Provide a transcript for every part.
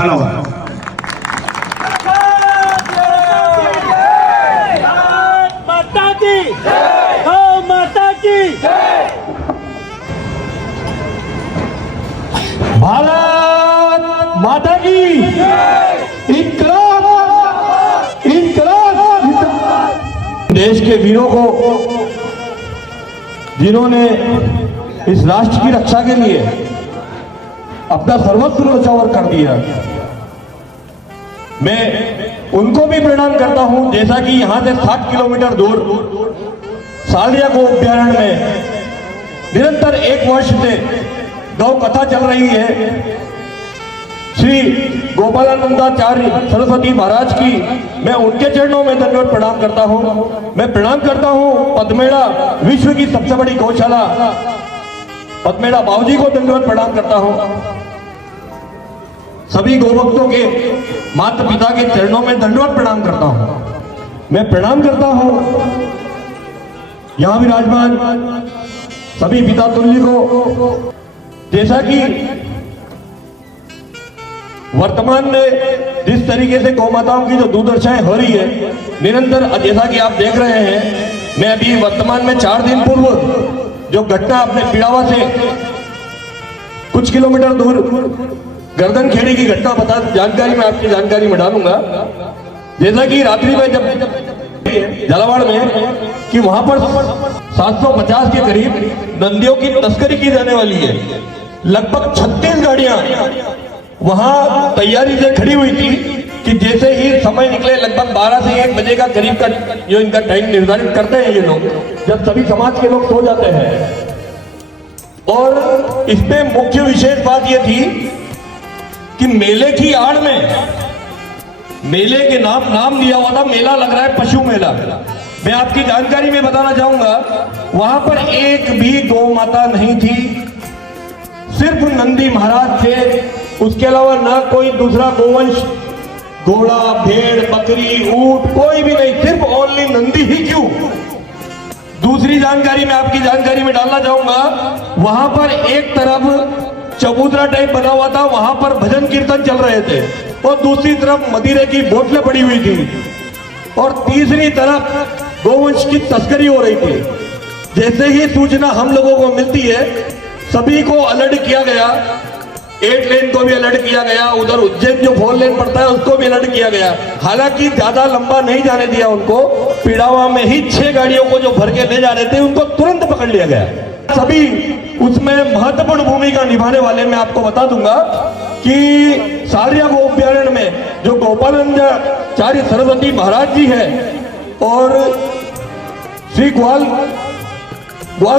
झालावाड़। माता की गौ माता की भारत माता की इनकलाब इनकलाब। देश के वीरों को जिन्होंने इस राष्ट्र की रक्षा के लिए अपना सर्वस्व न्यौछावर कर दिया, मैं उनको भी प्रणाम करता हूं। जैसा कि यहां से 60 किलोमीटर दूर सालिया गौ अभ्यारण्य में निरंतर 1 वर्ष से गौ कथा चल रही है। श्री गोपालानंदाचार्य सरस्वती महाराज की मैं उनके चरणों में दंडवत प्रणाम करता हूं। मैं प्रणाम करता हूं पद्मेड़ा, विश्व की सबसे बड़ी गौशाला पद्मेड़ा बाबूजी को दंडवत प्रणाम करता हूं। सभी गौभक्तों के माता पिता के चरणों में दंडवत प्रणाम करता हूं। मैं प्रणाम करता हूं यहां विराजमान सभी पिता तुल्य को। जैसा कि वर्तमान में जिस तरीके से गौ माताओं की जो दुर्दशाएं हो रही है निरंतर, जैसा कि आप देख रहे हैं, मैं अभी वर्तमान में 4 दिन पूर्व जो घटना अपने पिड़ावा से कुछ किलोमीटर दूर गर्दन खेड़ी की घटना जानकारी मैं आपकी जानकारी में डालूंगा। जैसा कि रात्रि में जब झालावाड़ में कि वहां पर 750 के करीब नंदियों की तस्करी की जाने वाली है। लगभग 36 गाड़ियां वहां तैयारी से खड़ी हुई थी कि जैसे ही समय निकले, लगभग 12 से 1 बजे का करीब का जो इनका टाइम निर्धारित करते हैं ये लोग, जब सभी समाज के लोग सो जाते हैं। और इसमें मुख्य विशेष बात यह थी कि मेले की आड़ में, मेले के नाम दिया हुआ था, मेला लग रहा है पशु मेला। मैं आपकी जानकारी में बताना चाहूंगा, वहां पर एक भी गौ माता नहीं थी, सिर्फ नंदी महाराज थे। उसके अलावा ना कोई दूसरा गोवंश, घोड़ा, भेड़, बकरी, ऊंट कोई भी नहीं, सिर्फ ओनली नंदी ही। क्यों? दूसरी जानकारी मैं आपकी जानकारी में डालना चाहूंगा, वहां पर एक तरफ चबूतरा टाइप बना हुआ था, वहां पर भजन कीर्तन चल रहे थे, और दूसरी तरफ मदिरे की बोतलें पड़ी हुई थी, और तीसरी तरफ गोवंश की तस्करी हो रही थी। जैसे ही सूचना हम लोगों को मिलती है, सभी को अलर्ट किया गया। 8 लेन को भी अलर्ट किया गया, उधर उज्जैन जो 4 लेन पड़ता है उसको भी अलर्ट किया गया। हालांकि ज्यादा लंबा नहीं जाने दिया उनको, पिड़ावा में ही 6 गाड़ियों को जो भर के ले जा रहे थे उनको तुरंत पकड़ लिया गया। सभी उसमें महत्वपूर्ण भूमिका निभाने वाले मैं आपको बता दूंगा कि सालिया गौ अभ्यारण्य में जो गोपालानंदाचार्य सरस्वती महाराज जी है और श्री ग्वाल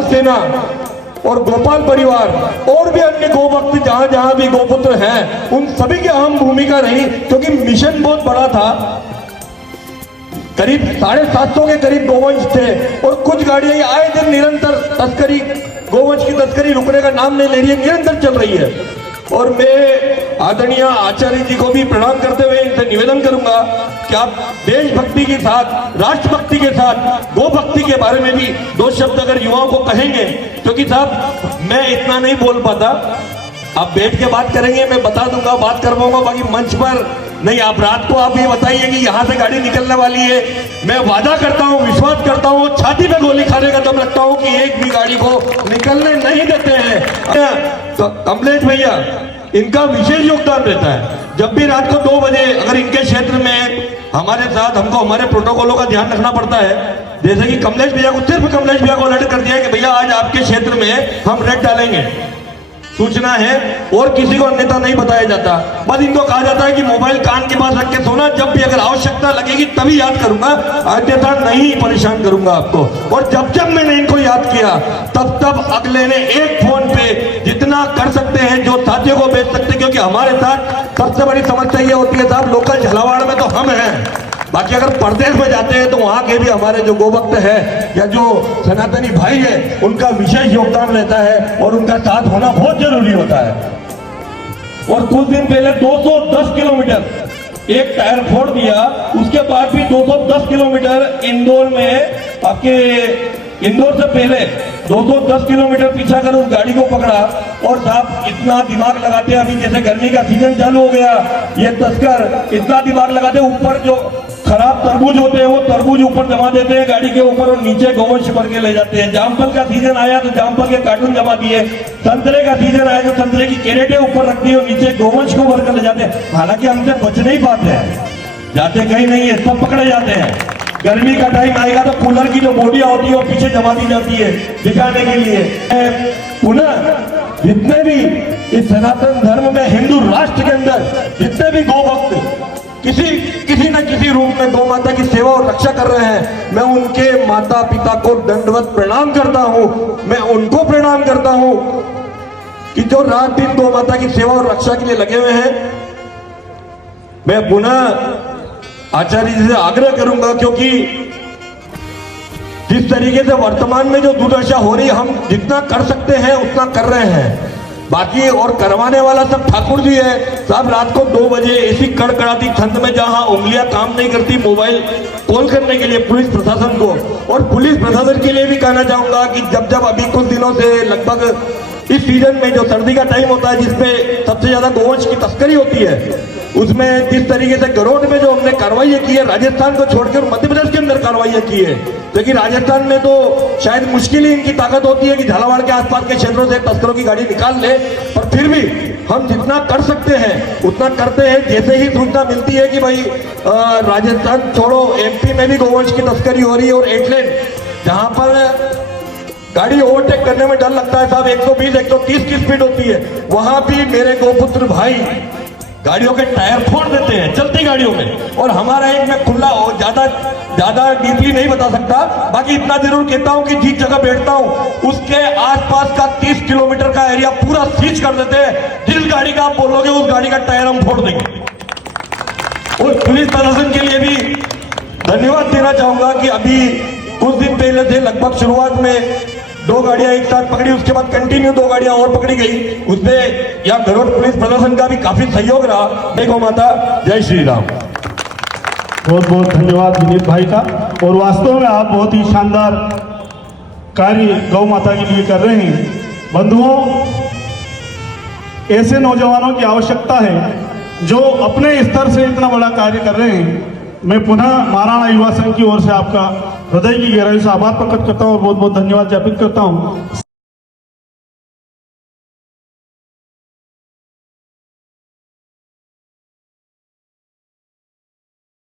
सेना और गोपाल परिवार और भी अन्य गोभक्त जहां जहां भी गोपुत्र हैं, उन सभी की अहम भूमिका रही, क्योंकि मिशन बहुत बड़ा था। करीब 750 के करीब गोवंश थे, और कुछ गाड़ियां आए दिन निरंतर तस्करी, गोवंश की तस्करी रुकने का नाम नहीं ले रही है, निरंतर चल रही है। और मैं आदरणीय आचार्य जी को भी प्रणाम करते हुए इनसे निवेदन करूंगा कि आप देशभक्ति के साथ, राष्ट्रभक्ति के साथ, गोभक्ति के बारे में भी 2 शब्द अगर युवाओं को कहेंगे, क्योंकि साहब मैं इतना नहीं बोल पाता, आप बैठ के बात करेंगे, मैं बता दूंगा, बात करवाऊंगा, बाकी मंच पर नहीं। आप रात को आप ये बताइए कि यहाँ से गाड़ी निकलने वाली है, मैं वादा करता हूँ, विश्वास करता हूँ, छाती पे गोली खाने का दम रखता हूँ कि एक भी गाड़ी को निकलने नहीं देते हैं। तो कमलेश भैया, इनका विशेष योगदान रहता है। जब भी रात को 2 बजे अगर इनके क्षेत्र में हमारे साथ, हमको हमारे प्रोटोकॉलों का ध्यान रखना पड़ता है। जैसे कि कमलेश भैया को, सिर्फ कमलेश भैया को अलर्ट कर दिया कि भैया आज आपके क्षेत्र में हम रेड डालेंगे, सूचना है, और किसी को अन्यथा नहीं बताया जाता। बस इनको कहा जाता है कि मोबाइल कान के पास रख के सोना, जब भी अगर आवश्यकता लगेगी तभी याद करूंगा, अन्यथा नहीं परेशान करूंगा आपको। और जब जब मैंने इनको याद किया, तब तब अगले ने एक फोन पे जितना कर सकते हैं, जो साथियों को भेज सकते हैं, क्योंकि हमारे साथ सबसे बड़ी समस्या ये होती है साहब, लोकल झालावाड़ में तो हम हैं, बाकी अगर प्रदेश में जाते हैं तो वहां के भी हमारे जो गोभक्त है या जो सनातनी भाई है, उनका विशेष योगदान रहता है, और उनका साथ होना बहुत जरूरी होता है। और कुछ दिन पहले 210 किलोमीटर एक टायर फोड़ दिया, उसके बाद भी 210 किलोमीटर इंदौर में आपके इंदौर से पहले 210 किलोमीटर पीछा कर उस गाड़ी को पकड़ा। और साहब इतना दिमाग लगाते हैं, अभी जैसे गर्मी का सीजन चालू हो गया, ये तस्कर इतना दिमाग लगाते हैं, ऊपर जो खराब तरबूज होते हैं वो तरबूज ऊपर जमा देते हैं गाड़ी के ऊपर और नीचे गोवंश भर के ले जाते हैं। जामफल का सीजन आया तो जामफल के कार्टून जमा दिए, संतरे का सीजन आया तो संतरे की कैरेटें ऊपर रख दी और नीचे गोवंश को भर कर ले जाते हैं। हालांकि हमसे बच नहीं पाते हैं, जाते कहीं नहीं है, सब पकड़े जाते हैं। गर्मी का टाइम आएगा तो कूलर की जो बॉडियां होती है वो पीछे जमा दी जाती है दिखाने के लिए। पुनः जितने भी इस सनातन धर्म में हिंदू राष्ट्र के अंदर जितने भी गौ भक्त किसी न किसी रूप में गौ माता की सेवा और रक्षा कर रहे हैं, मैं उनके माता पिता को दंडवत प्रणाम करता हूं। मैं उनको प्रणाम करता हूं कि जो रात दिन गौ माता की सेवा और रक्षा के लिए लगे हुए हैं। मैं पुनः आचार्य जी से आग्रह करूंगा, क्योंकि जिस तरीके से वर्तमान में जो दुर्दशा हो रही है, हम जितना कर सकते हैं उतना कर रहे हैं। बाकी और करवाने वाला सब ठाकुर जी है। साहब रात को 2 बजे ऐसी कड़कड़ाती ठंड में जहां उंगलियां काम नहीं करती मोबाइल कॉल करने के लिए पुलिस प्रशासन को, और पुलिस प्रशासन के लिए भी कहना चाहूंगा कि जब अभी कुछ दिनों से लगभग इस सीजन में जो सर्दी का टाइम होता है जिसमें सबसे ज्यादा गोवंश की तस्करी होती है, उसमें जिस तरीके से गरोड में जो हमने कार्रवाई की है, राजस्थान को छोड़कर मध्य प्रदेश के अंदर कार्रवाई की है, क्योंकि राजस्थान में तो शायद मुश्किल ही इनकी ताकत होती है कि झालावाड़ के आसपास के क्षेत्रों से तस्करों की गाड़ी निकाल ले, पर फिर भी हम जितना कर सकते हैं उतना करते हैं। जैसे ही सूचना मिलती है कि भाई राजस्थान छोड़ो एमपी में भी गोवंश की तस्करी हो रही है, और एटलेंड जहां पर गाड़ी ओवरटेक करने में डर लगता है साहब, 120 130 की स्पीड होती है, वहां भी मेरे गोपुत्र भाई गाड़ियों के टायर फोड़ देते हैं चलती गाड़ियों में। और हमारा एक मैं खुला हो ज्यादा डीपली नहीं बता सकता, बाकी इतना जरूर कहता हूं कि जिस जगह बैठता हूं उसके आसपास का 30 किलोमीटर का एरिया पूरा सीज कर देते हैं। जिस गाड़ी का आप बोलोगे उस गाड़ी का टायर हम फोड़ देंगे। और पुलिस प्रशासन के लिए भी धन्यवाद देना चाहूंगा कि अभी कुछ दिन पहले से लगभग शुरुआत में 2 गाड़ियां एक साथ पकड़ी, उसके बाद कंटिन्यू 2 गाड़ियां और पकड़ी गई, उसमें या गरुड़ पुलिस प्रशासन का भी काफी सहयोग रहा। जय गौ माता, जय श्री राम। बहुत बहुत धन्यवाद विनीत भाई का। और वास्तव में आप बहुत ही शानदार कार्य गौ माता के लिए कर रहे हैं। बंधुओं, ऐसे नौजवानों की आवश्यकता है जो अपने स्तर से इतना बड़ा कार्य कर रहे हैं। मैं पुनः महाराणा युवा संघ की ओर से आपका हृदय की गहराई से आभार प्रकट करता हूँ और बहुत बहुत धन्यवाद ज्ञापित करता हूँ।